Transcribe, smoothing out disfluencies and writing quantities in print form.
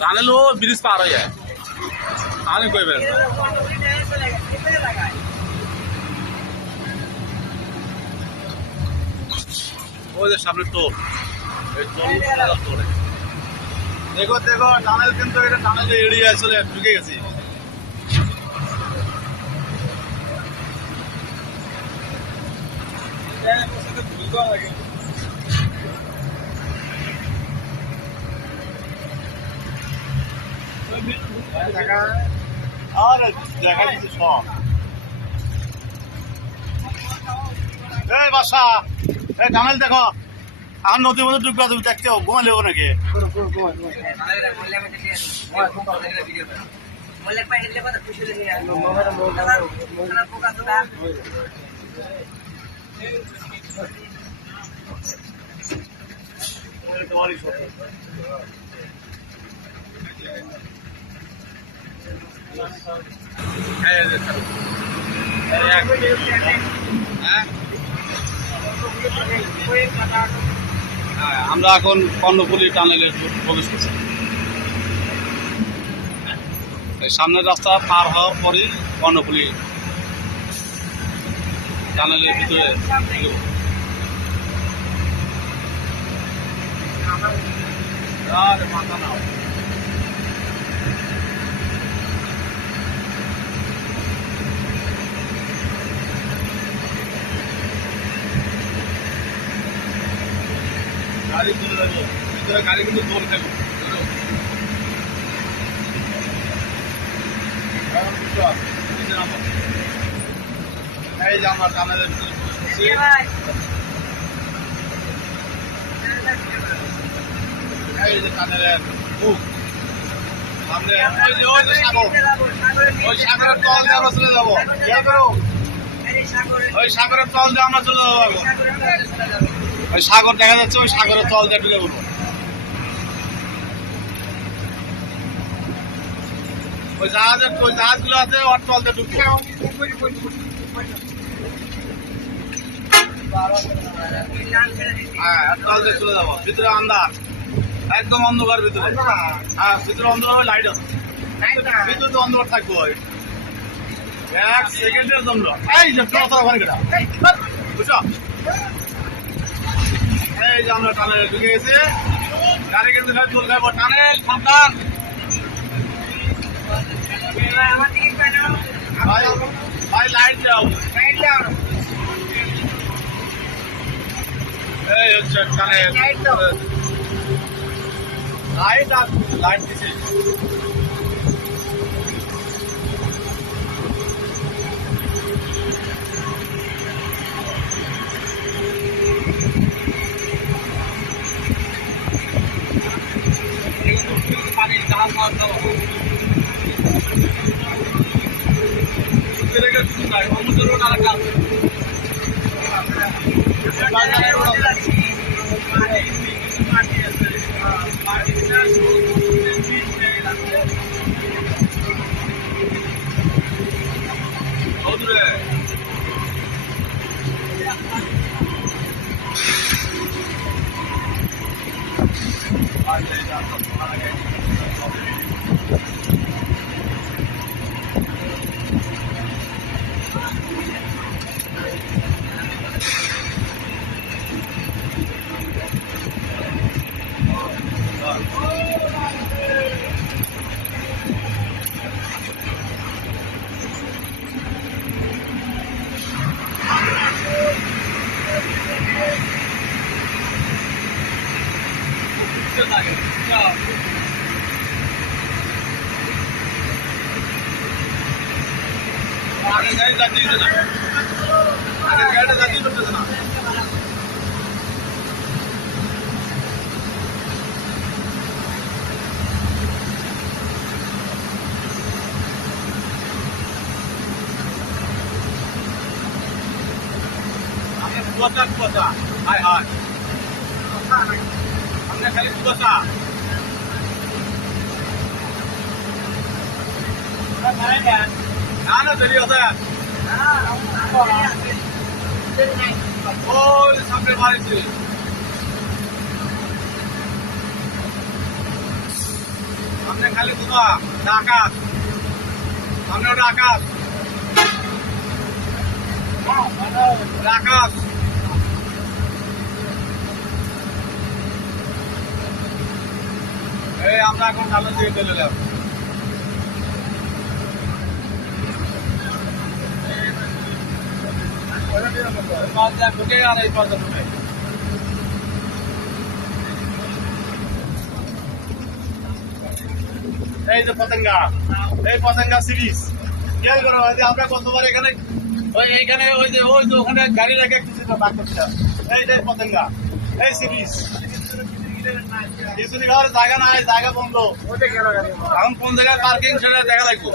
জানে লো ব্রিজ পার হয়ে যায় আমি কইবেন ওই যে সামনে টোল এই টোল দেখো দেখো টানেল কিন্তু এটা টানেল এরিয়া চলে ঢুকে গেছি আর দেখা যাচ্ছে সব এই বাসা এই টানেল দেখো আর নদীর মধ্যে ডুববে তুমি দেখতে ঘুমা লেবো নাকি আমরা এখন কর্ণফুলী টানেলে প্রবেশ করছি সামনের রাস্তা পার হওয়ার পরই কর্ণফুলী টানেলের ভিতরে মাথা নাও গাড়ি চলে যাবো ভিতরে গাড়ি কিন্তু দৌড় থাকবে এই যে আমার টানেলের এই যে টানেলের মুখ সামনে ওই যে সাগর ওই সাগরের তল দিয়ে আমরা চলে যাবো ওই সাগরের তল দিয়ে আমরা চলে যাবো ওই সাগর দেখা যাচ্ছে ওই সাগরের তল দিয়ে ঢুকে পড়বো ওই জাহাজগুলো আছে ওর তল দিয়ে ঢুকবো হ্যাঁ তল দিয়ে চলে যাবো ভিতরে আন্ধার একদম অন্ধকার ভিতরে হ্যাঁ ভিতরে অন্ধকার হবে লাইট আছে ভিতরে তো অন্ধকার থাকবো এক সেকেন্ডের জন্য এই যে বুঝছো এই যে আমরা টানেলে ঢুকে গেছি গাড়ি কিন্তু চলে যাবো টানেল সাবধান ভাই লাইট যাও এই হচ্ছে টানেল লাইট আর লাইট দিছে आगे गाड़ी जाती है ना आगे गाड़ी जाती है ना हमने कुआसा हाय हाय हमने खाली कुआसा না না দেরি আছে ওই সামনে বাড়িতে সামনে খালি ধোঁয়া আকাশ সামনে ওটা আকাশ আকাশ এই আমরা এখন সামনে দিকে চলে এলাম ঢুকে আর এই পর্যন্ত এই যে পতঙ্গা এই পতঙ্গা সিরিজ খেয়াল করো আমরা কতবার এখানে এইখানে ওই যে ওখানে গাড়ি রেখে কিছু বাক করছে এই যে পতঙ্গা এই সিরিজ কিছুদিন আর জায়গা নাই জায়গা বন্ধ এখন কোন জায়গায় পার্কিং সেটা দেখা লাগবে